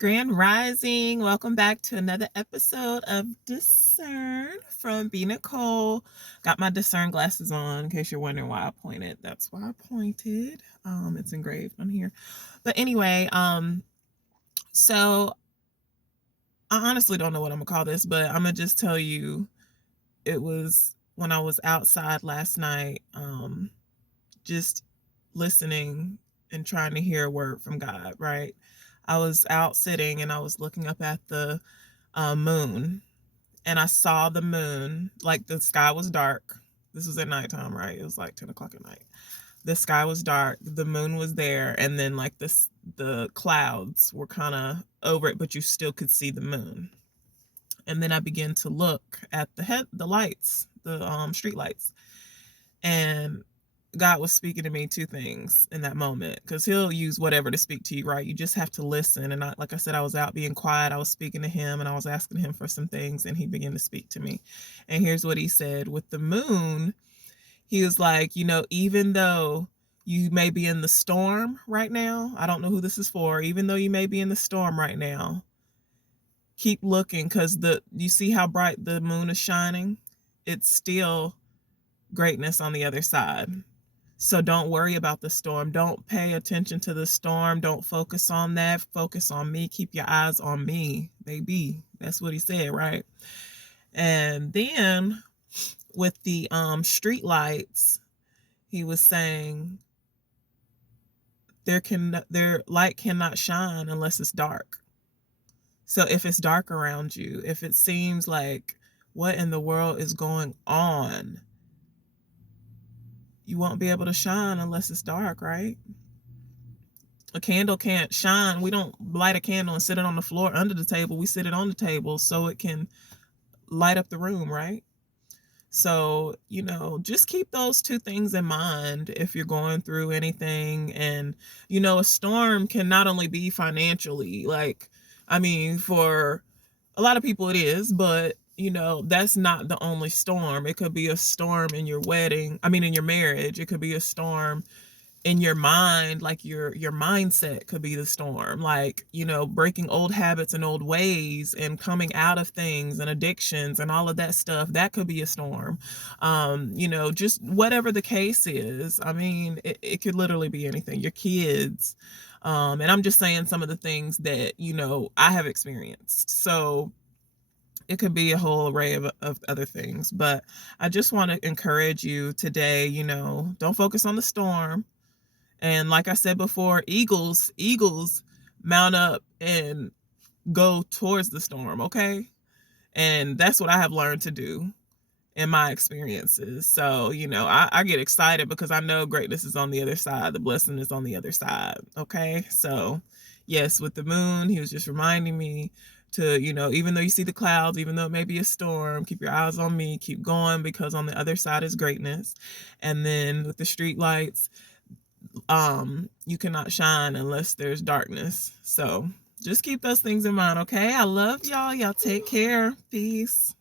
Grand Rising. Welcome back to another episode of Discern from Nicole. Got my Discern glasses on in case you're wondering why I pointed. That's why I pointed. It's engraved on here. But anyway, so I honestly don't know what I'm gonna call this, but I'm gonna just tell you it was when I was outside last night, just listening and trying to hear a word from God, right? I was out sitting and I was looking up at the moon, and I saw the moon. Like, the sky was dark. This was at nighttime, right? It was like 10 o'clock at night. The sky was dark, the moon was there, and then like the clouds were kind of over it, but you still could see the moon. And then I began to look at the lights, the street lights, and God was speaking to me two things in that moment, because he'll use whatever to speak to you, right? You just have to listen. And like I said, I was out being quiet. I was speaking to him and I was asking him for some things, and he began to speak to me. And here's what he said with the moon. He was like, even though you may be in the storm right now, I don't know who this is for, even though you may be in the storm right now, keep looking, because you see how bright the moon is shining? It's still greatness on the other side. So don't worry about the storm. Don't pay attention to the storm. Don't focus on that. Focus on me. Keep your eyes on me, baby. That's what he said, right? And then with the street lights, he was saying their light cannot shine unless it's dark. So if it's dark around you, if it seems like what in the world is going on, you won't be able to shine unless it's dark, right? A candle can't shine. We don't light a candle and sit it on the floor under the table. We sit it on the table so it can light up the room, right? So, just keep those two things in mind if you're going through anything. And, a storm can not only be financially, like, I mean, for a lot of people it is, but that's not the only storm. It could be a storm in your in your marriage. It could be a storm in your mind, like your mindset could be the storm, like, breaking old habits and old ways and coming out of things and addictions and all of that stuff. That could be a storm. Just whatever the case is. I mean, it could literally be anything. Your kids. And I'm just saying some of the things that, I have experienced. So it could be a whole array of other things. But I just want to encourage you today, don't focus on the storm. And like I said before, eagles mount up and go towards the storm, okay? And that's what I have learned to do in my experiences. So, I get excited because I know greatness is on the other side. The blessing is on the other side, okay? So, yes, with the moon, he was just reminding me to, even though you see the clouds, even though it may be a storm, keep your eyes on me, keep going, because on the other side is greatness. And then with the street lights, you cannot shine unless there's darkness. So just keep those things in mind, okay? I love y'all. Y'all take care. Peace.